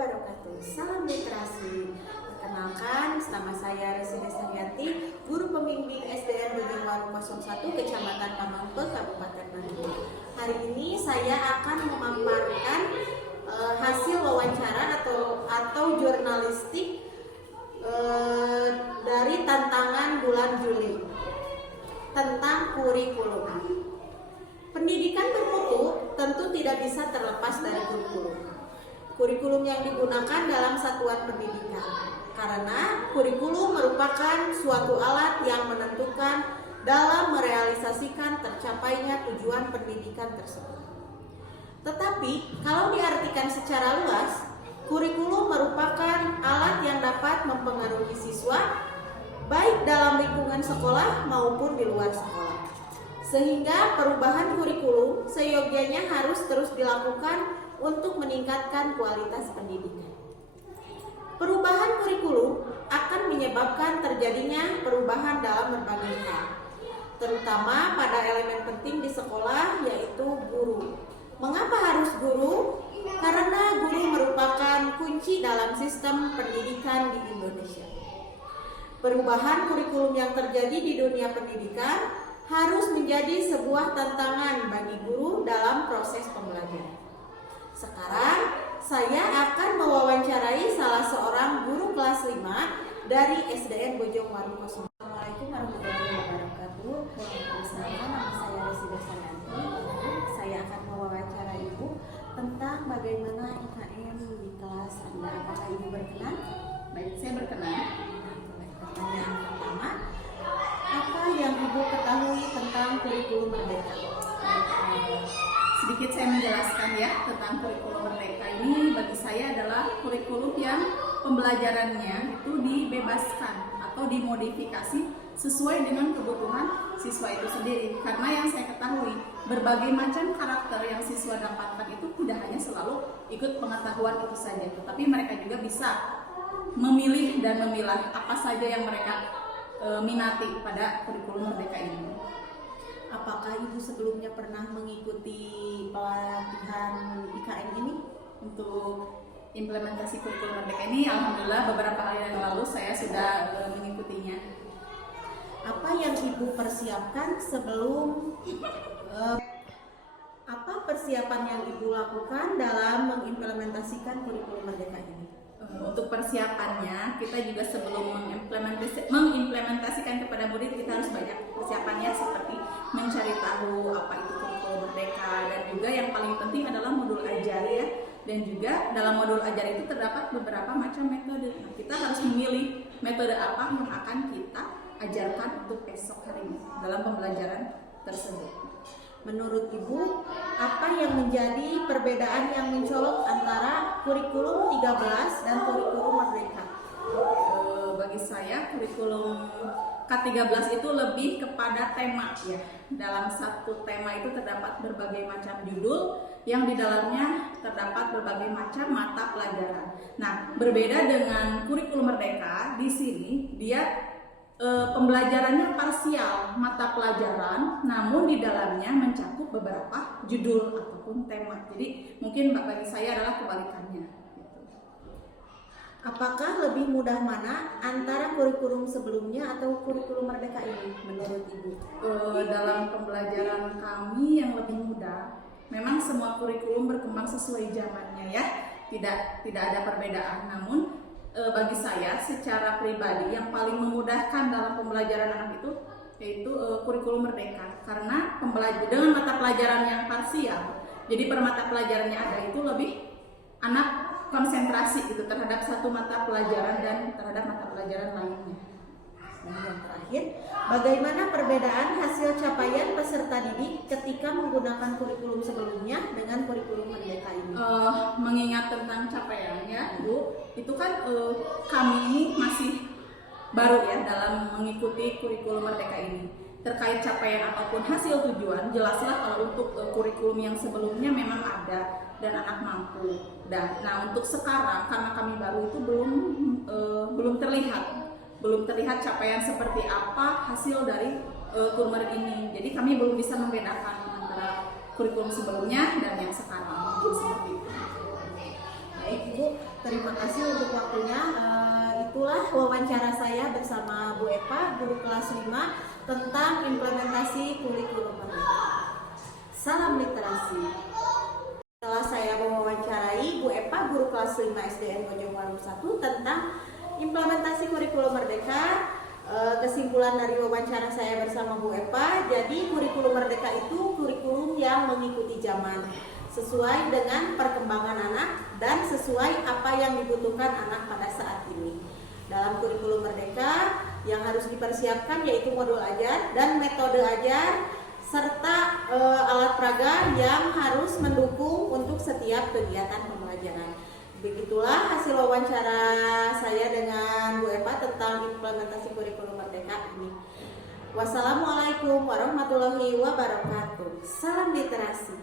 wabarakatuh. Salam literasi. Perkenalkan, nama saya Resi Destarianti, guru pembimbing SDN Bojongwaru 01, Kecamatan Pamangpe, Kabupaten Bandung. Hari ini saya akan memaparkan hasil wawancara atau jurnalistik dari tantangan bulan Juli tentang kurikulum. Pendidikan bermutu tentu tidak bisa terlepas dari kurikulum. Kurikulum yang digunakan dalam satuan pendidikan, karena kurikulum merupakan suatu alat yang menentukan dalam merealisasikan tercapainya tujuan pendidikan tersebut. Tetapi kalau diartikan secara luas, kurikulum merupakan alat yang dapat mempengaruhi siswa baik dalam lingkungan sekolah maupun di luar sekolah. Sehingga perubahan kurikulum seyogianya harus terus dilakukan untuk meningkatkan kualitas pendidikan. Perubahan kurikulum akan menyebabkan terjadinya perubahan dalam berbagai hal, terutama pada elemen penting di sekolah, yaitu guru. Mengapa harus guru? Karena guru merupakan kunci dalam sistem pendidikan di Indonesia. Perubahan kurikulum yang terjadi di dunia pendidikan harus menjadi sebuah tantangan bagi guru dalam proses pembelajaran. Sekarang saya akan mewawancarai salah seorang guru kelas 5 dari SDN Bojongwaru 01. Assalamualaikum warahmatullahi wabarakatuh. Nama saya Resi Destarianti. Saya akan mewawancarai Ibu tentang bagaimana IKM di kelas Anda. Apakah Ibu berkenan? Baik, saya berkenan. Pertanyaan pertama, apa yang Ibu ketahui tentang kurikulum merdeka? Sedikit saya menjelaskan ya tentang kurikulum merdeka ini. Bagi saya adalah kurikulum yang pembelajarannya itu dibebaskan atau dimodifikasi sesuai dengan kebutuhan siswa itu sendiri. Karena yang saya ketahui, berbagai macam karakter yang siswa dapatkan itu tidak hanya selalu ikut pengetahuan itu saja, tetapi mereka juga bisa memilih dan memilah apa saja yang mereka minati pada kurikulum merdeka ini. Apakah Ibu sebelumnya pernah mengikuti pelatihan IKM ini? Untuk implementasi kurikulum merdeka ini, alhamdulillah beberapa hari yang lalu saya sudah mengikutinya. Apa yang Ibu persiapkan sebelum apa persiapan yang Ibu lakukan dalam mengimplementasikan kurikulum merdeka ini? Untuk persiapannya, kita juga sebelum mengimplementasikan kepada murid, kita harus banyak persiapannya seperti mencari tahu apa itu kurikulum merdeka, dan juga yang paling penting adalah modul ajar ya. Dan juga dalam modul ajar itu terdapat beberapa macam metode. Nah, kita harus memilih metode apa yang akan kita ajarkan untuk besok hari ini dalam pembelajaran tersebut. Menurut Ibu, apa yang menjadi perbedaan yang mencolok antara kurikulum 13 dan kurikulum merdeka? Bagi saya kurikulum K13 itu lebih kepada tema ya. Dalam satu tema itu terdapat berbagai macam judul yang di dalamnya terdapat berbagai macam mata pelajaran. Nah, berbeda dengan kurikulum merdeka, di sini dia pembelajarannya parsial mata pelajaran, namun di dalamnya mencakup beberapa judul ataupun tema. Jadi mungkin bagi saya adalah kebalikannya. Apakah lebih mudah mana antara kurikulum sebelumnya atau kurikulum merdeka ini menurut Ibu? Dalam pembelajaran kami yang lebih mudah, memang semua kurikulum berkembang sesuai zamannya ya, tidak ada perbedaan. Namun bagi saya secara pribadi yang paling memudahkan dalam pembelajaran anak itu yaitu kurikulum merdeka, karena dengan mata pelajaran yang parsial, jadi per mata pelajarannya ada itu lebih anak konsentrasi gitu terhadap satu mata pelajaran dan terhadap mata pelajaran lainnya. Nah, yang terakhir, bagaimana perbedaan hasil capaian peserta didik ketika menggunakan kurikulum sebelumnya dengan kurikulum merdeka ini? Mengingat tentang capaiannya, Bu, itu kan kami ini masih baru ya dalam mengikuti kurikulum merdeka ini. Terkait capaian ataupun hasil tujuan, jelaslah kalau untuk kurikulum yang sebelumnya memang ada dan anak mampu. Nah, untuk sekarang karena kami baru itu belum terlihat capaian seperti apa hasil dari kurikulum ini. Jadi kami belum bisa membedakan antara kurikulum sebelumnya dan yang sekarang. Mungkin seperti itu. Baik, Ibu, terima kasih untuk waktunya. Itulah wawancara saya bersama Bu Epa, guru kelas 5 tentang implementasi kurikulum merdeka. Salam literasi. Setelah saya mewawancarai Bu Epa, guru kelas 5 SDN Bojongwaru 1 tentang implementasi kurikulum merdeka, kesimpulan dari wawancara saya bersama Bu Epa, jadi kurikulum merdeka itu kurikulum yang mengikuti zaman, sesuai dengan perkembangan anak dan sesuai apa yang dibutuhkan anak pada saat ini. Dalam kurikulum merdeka yang harus dipersiapkan yaitu modul ajar dan metode ajar serta alat peraga yang harus mendukung untuk setiap kegiatan pembelajaran. Begitulah hasil wawancara saya dengan Bu Epa tentang implementasi kurikulum merdeka ini. Wassalamualaikum warahmatullahi wabarakatuh. Salam literasi.